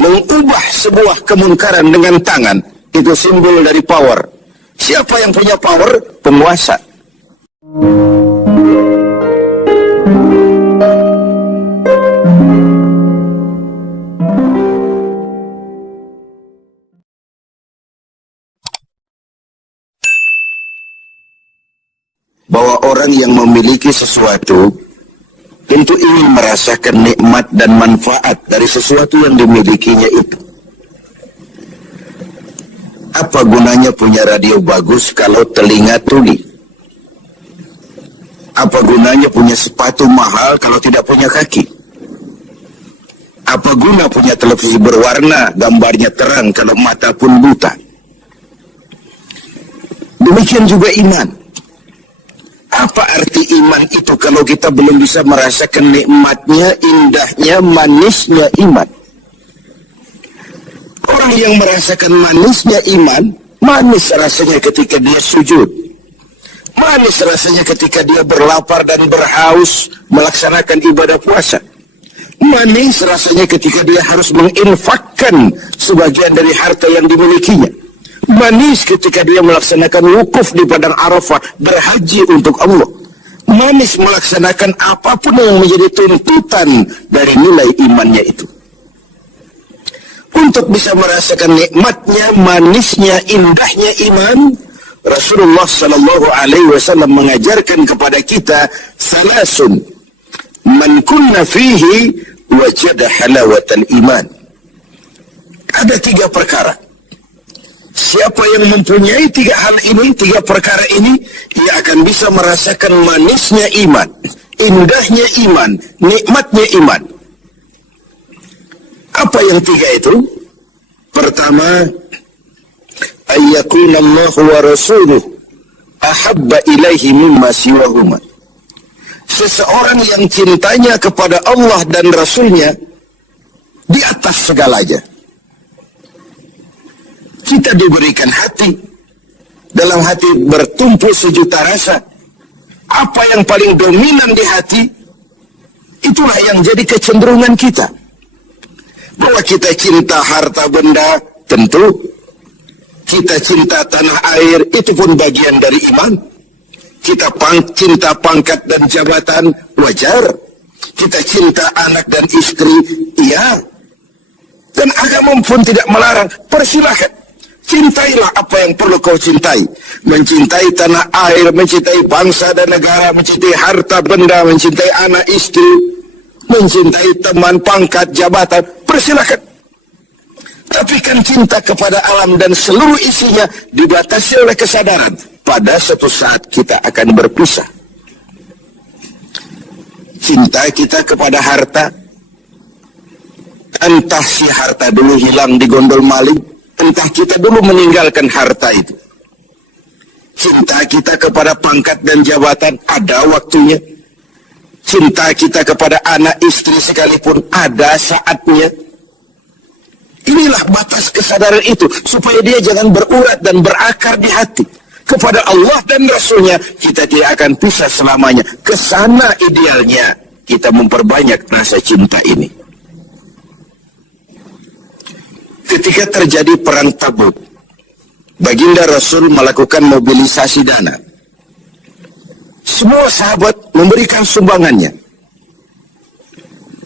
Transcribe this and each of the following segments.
Mengubah sebuah kemungkaran dengan tangan, itu simbol dari power. Siapa yang punya power? Penguasa. Bahwa orang yang memiliki sesuatu tentu ingin merasakan nikmat dan manfaat dari sesuatu yang dimilikinya itu. Apa gunanya punya radio bagus kalau telinga tuli? Apa gunanya punya sepatu mahal kalau tidak punya kaki? Apa guna punya televisi berwarna, gambarnya terang kalau mata pun buta? Demikian juga iman. Apa arti iman itu kalau kita belum bisa merasakan nikmatnya, indahnya, manisnya iman? Orang yang merasakan manisnya iman, manis rasanya ketika dia sujud. Manis rasanya ketika dia berlapar dan berhaus melaksanakan ibadah puasa. Manis rasanya ketika dia harus menginfakkan sebagian dari harta yang dimilikinya. Manis ketika dia melaksanakan wukuf di padang Arafah, berhaji untuk Allah. Manis melaksanakan apapun yang menjadi tuntutan dari nilai imannya itu. Untuk bisa merasakan nikmatnya, manisnya, indahnya iman, Rasulullah Sallallahu Alaihi Wasallam mengajarkan kepada kita salasun man kunna fihi wajada halawatal iman. Ada 3 perkara. Siapa yang mempunyai 3 hal ini, 3 perkara ini, ia akan bisa merasakan manisnya iman, indahnya iman, nikmatnya iman. Apa yang 3 itu? Pertama, ayyakuna Allah wa rasuluh ahabba ilaihi mimma siwahuma. Seseorang yang cintanya kepada Allah dan Rasulnya di atas segalanya. Kita diberikan hati, dalam hati bertumpu sejuta rasa. Apa yang paling dominan di hati, itulah yang jadi kecenderungan kita. Bahwa kita cinta harta benda, tentu. Kita cinta tanah air, itu pun bagian dari iman. Kita cinta pangkat dan jabatan, wajar. Kita cinta anak dan istri, iya. Dan agama pun tidak melarang, persilahkan. Cintailah apa yang perlu kau cintai. Mencintai tanah air, mencintai bangsa dan negara, mencintai harta benda, mencintai anak istri, mencintai teman, pangkat, jabatan, persilahkan. Tapi kan cinta kepada alam dan seluruh isinya dibatasi oleh kesadaran. Pada suatu saat kita akan berpisah. Cinta kita kepada harta, entah si harta dulu hilang di gondol maling, entah kita dulu meninggalkan harta itu. Cinta kita kepada pangkat dan jabatan ada waktunya. Cinta kita kepada anak istri sekalipun ada saatnya. Inilah batas kesadaran itu, supaya dia jangan berurat dan berakar di hati. Kepada Allah dan Rasulnya kita tidak akan pisah selamanya. Kesana idealnya kita memperbanyak rasa cinta ini. Ketika terjadi perang Tabuk, baginda Rasul melakukan mobilisasi dana. Semua sahabat memberikan sumbangannya.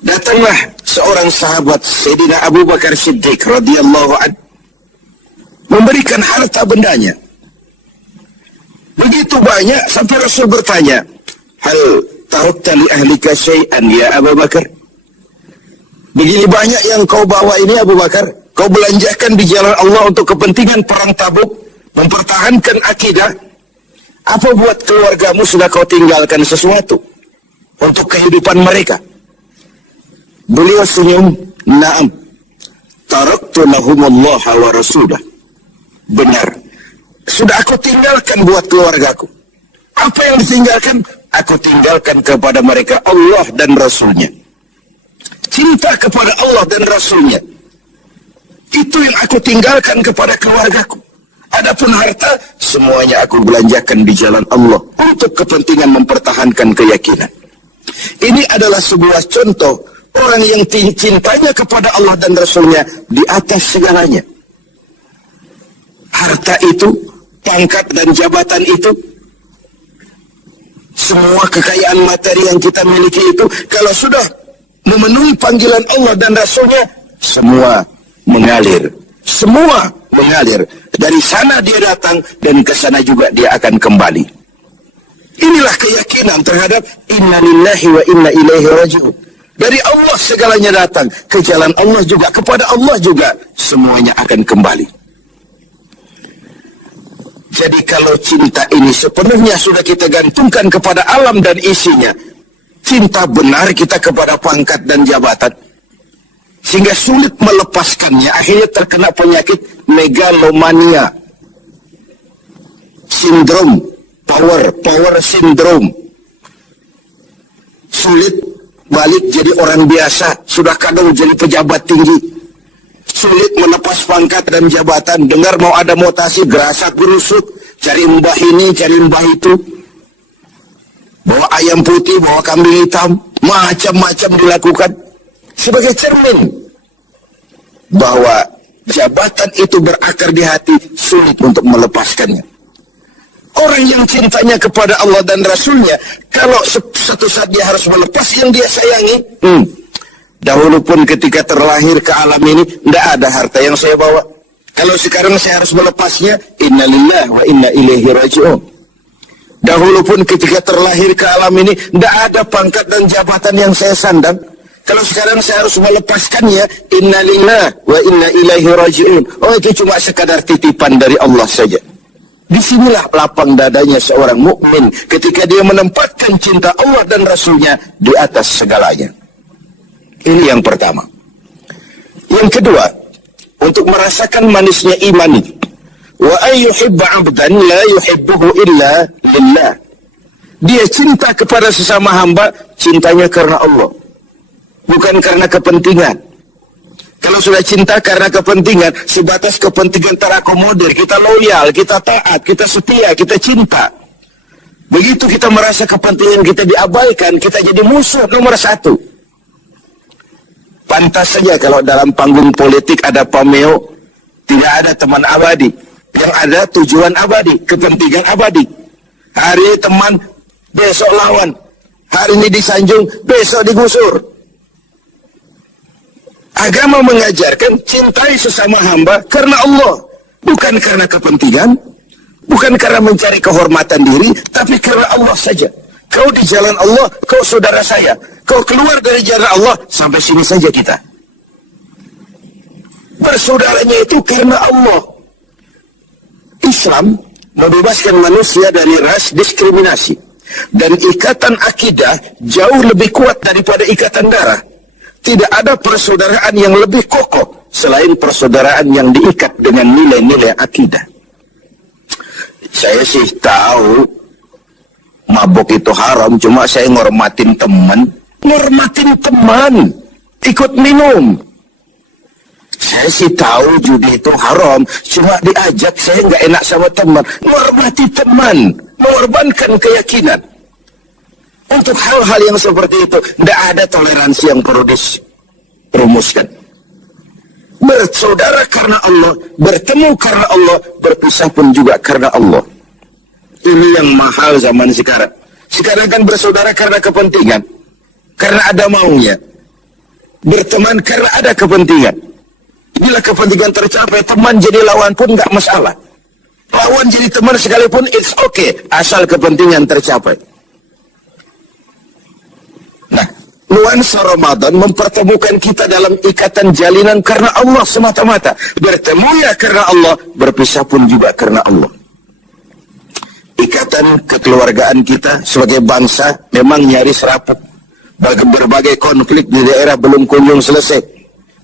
Datanglah seorang sahabat, Sayyidina Abu Bakar Siddiq radhiyallahu anhu, memberikan harta bendanya. Begitu banyak sampai Rasul bertanya, hal tarakta li ahlika syai'an ya Abu Bakar? Begini banyak yang kau bawa ini Abu Bakar, kau belanjakan di jalan Allah untuk kepentingan perang Tabuk, mempertahankan akidah. Apa buat keluargamu sudah kau tinggalkan sesuatu untuk kehidupan mereka? Beliau senyum, na'am, taraktu lahumullaha wa rasulah. Benar, sudah aku tinggalkan buat keluargaku. Apa yang ditinggalkan? Aku tinggalkan kepada mereka Allah dan Rasulnya. Cinta kepada Allah dan Rasulnya, itu yang aku tinggalkan kepada keluargaku. Adapun harta, semuanya aku belanjakan di jalan Allah untuk kepentingan mempertahankan keyakinan. Ini adalah sebuah contoh Orang yang cintanya kepada Allah dan Rasulnya di atas segalanya. Harta itu, pangkat dan jabatan itu, semua kekayaan materi yang kita miliki itu, kalau sudah memenuhi panggilan Allah dan Rasulnya, semua mengalir. Semua mengalir. Dari sana dia datang dan ke sana juga dia akan kembali. Inilah keyakinan terhadap inna lillahi wa inna ilaihi raji'un. Dari Allah segalanya datang, ke jalan Allah juga, kepada Allah juga semuanya akan kembali. Jadi kalau cinta ini sepenuhnya sudah kita gantungkan kepada alam dan isinya, cinta benar kita kepada pangkat dan jabatan, sehingga sulit melepaskannya, akhirnya terkena penyakit megalomania, sindrom, power syndrome. Sulit balik jadi orang biasa, sudah kadang jadi pejabat tinggi. Sulit melepas pangkat dan jabatan, dengar mau ada mutasi, gerasak gerusuk, cari mbah ini, cari mbah itu. Bawa ayam putih, bawa kambing hitam, macam-macam dilakukan. Sebagai cermin bahwa jabatan itu berakar di hati, sulit untuk melepaskannya. Orang yang cintanya kepada Allah dan Rasulnya, kalau satu saat dia harus melepas yang dia sayangi, dahulu pun ketika terlahir ke alam ini, tidak ada harta yang saya bawa. Kalau sekarang saya harus melepasnya, inna lillahi wa inna ilaihi raji'un. Dahulu pun ketika terlahir ke alam ini, tidak ada pangkat dan jabatan yang saya sandang. Kalau sekarang saya harus melepaskannya, inna lillahi wa inna ilaihi raji'un. Oh, itu cuma sekadar titipan dari Allah saja. Disinilah lapang dadanya seorang mukmin ketika dia menempatkan cinta Allah dan Rasulnya di atas segalanya. Ini yang pertama. Yang kedua, untuk merasakan manisnya iman ini, wa ayyuhibba 'abdan la yuhibbuhu illa lillah. Dia cinta kepada sesama hamba, cintanya karena Allah, bukan karena kepentingan. Kalau sudah cinta karena kepentingan, sebatas kepentingan terakomodir, kita loyal, kita taat, kita setia, kita cinta. Begitu kita merasa kepentingan kita diabaikan, kita jadi musuh nomor satu. Pantas saja kalau dalam panggung politik ada pameo, tidak ada teman abadi. Yang ada tujuan abadi, kepentingan abadi. Hari ini teman, besok lawan. Hari ini disanjung, besok digusur. Agama mengajarkan cintai sesama hamba karena Allah, bukan karena kepentingan, bukan karena mencari kehormatan diri, tapi karena Allah saja. Kau di jalan Allah, kau saudara saya. Kau keluar dari jalan Allah, sampai sini saja kita. Bersaudaranya itu karena Allah. Islam membebaskan manusia dari ras diskriminasi. Dan ikatan akidah jauh lebih kuat daripada ikatan darah. Tidak ada persaudaraan yang lebih kokoh selain persaudaraan yang diikat dengan nilai-nilai akidah. Saya sih tahu mabuk itu haram, cuma saya ngormatin teman. Ngormatin teman, ikut minum. Saya sih tahu judi itu haram, cuma diajak saya nggak enak sama teman. Ngormati teman, mengorbankan keyakinan. Untuk hal-hal yang seperti itu, tidak ada toleransi yang perlu dirumuskan. Bersaudara karena Allah, bertemu karena Allah, berpisah pun juga karena Allah. Ini yang mahal zaman sekarang. Sekarang kan bersaudara karena kepentingan, karena ada maunya. Berteman karena ada kepentingan. Bila kepentingan tercapai, teman jadi lawan pun nggak masalah. Lawan jadi teman sekalipun it's okay, asal kepentingan tercapai. Nah, nuansa Ramadan mempertemukan kita dalam ikatan jalinan karena Allah semata-mata. Bertemu ya karena Allah, berpisah pun juga karena Allah. Ikatan kekeluargaan kita sebagai bangsa memang nyaris rapuh. Berbagai konflik di daerah belum kunjung selesai.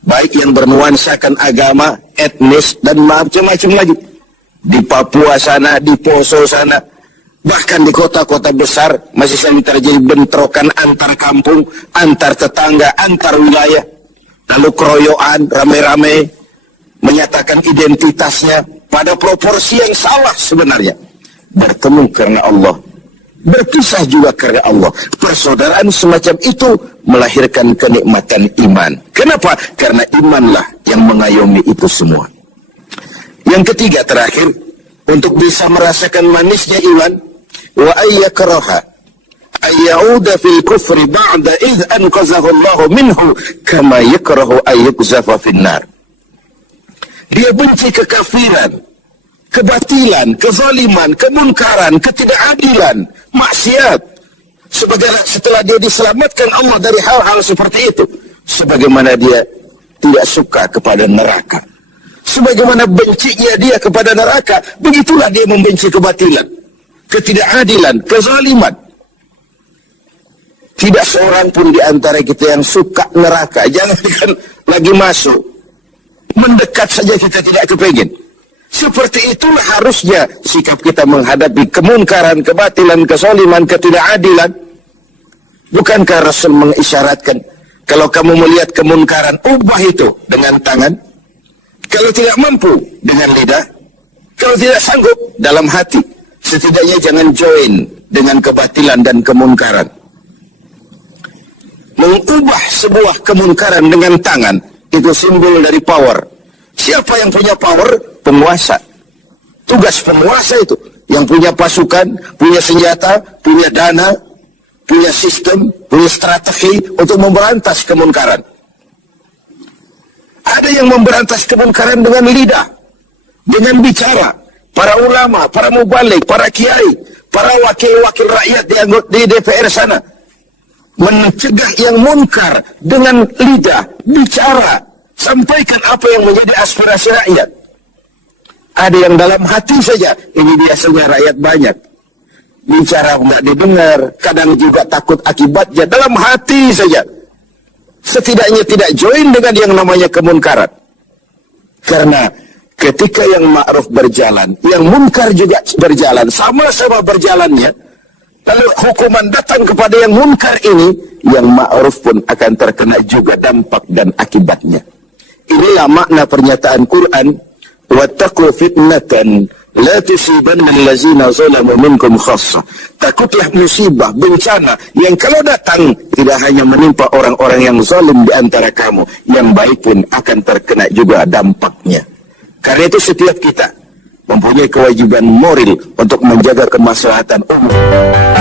Baik yang bernuansakan agama, etnis, dan macam-macam lagi. Di Papua sana, di Poso sana, bahkan di kota-kota besar masih sering terjadi bentrokan antar kampung, antar tetangga, antar wilayah. Lalu keroyokan, rame-rame, menyatakan identitasnya pada proporsi yang salah sebenarnya. Bertemu karena Allah, Berpisah juga karena Allah. Persaudaraan semacam itu melahirkan kenikmatan iman. Kenapa? Karena imanlah yang mengayomi itu semua. Yang ketiga terakhir, untuk bisa merasakan manisnya iman, wa ayyakraha ayyauda fil kufri ba'da idh anqazahu Allah minhu kama yakrahu ayyukzafa finnar. Dia benci kekafiran, kebatilan, kezaliman, kemunkaran, ketidakadilan, maksiat. Setelah dia diselamatkan Allah dari hal-hal seperti itu, sebagaimana dia tidak suka kepada neraka, sebagaimana bencinya dia kepada neraka, begitulah dia membenci kebatilan, ketidakadilan, kezaliman. Tidak seorang pun di antara kita yang suka neraka. Jangan lagi masuk, mendekat saja kita tidak kepingin. Seperti itulah harusnya sikap kita menghadapi kemunkaran, kebatilan, kezaliman, ketidakadilan. Bukankah Rasul mengisyaratkan, kalau kamu melihat kemunkaran, ubah itu dengan tangan. Kalau tidak mampu, dengan lidah. Kalau tidak sanggup, dalam hati. Setidaknya jangan join dengan kebatilan dan kemunkaran. Mengubah sebuah kemunkaran dengan tangan, itu simbol dari power. Siapa yang punya power? Penguasa. Tugas penguasa itu, yang punya pasukan, punya senjata, punya dana, punya sistem, punya strategi untuk memberantas kemunkaran. Ada yang memberantas kemunkaran dengan lidah, dengan bicara. Para ulama, para mubalik, para kiai, para wakil-wakil rakyat di DPR sana mencegah yang munkar dengan lidah, bicara, sampaikan apa yang menjadi aspirasi rakyat. Ada yang dalam hati saja, ini biasanya rakyat banyak, bicara nggak didengar, kadang juga takut akibatnya, dalam hati saja. Setidaknya tidak join dengan yang namanya kemunkaran. Karena ketika yang ma'ruf berjalan, yang munkar juga berjalan, sama-sama berjalannya, lalu hukuman datang kepada yang munkar ini, yang ma'ruf pun akan terkena juga dampak dan akibatnya. Inilah makna pernyataan Quran, wattaqu fitnatan la tusibanna allazina zalamu minkum khassah. Takutlah musibah, bencana yang kalau datang tidak hanya menimpa orang-orang yang zalim di antara kamu, yang baik pun akan terkena juga dampaknya. Karena itu setiap kita mempunyai kewajiban moral untuk menjaga kemaslahatan umum.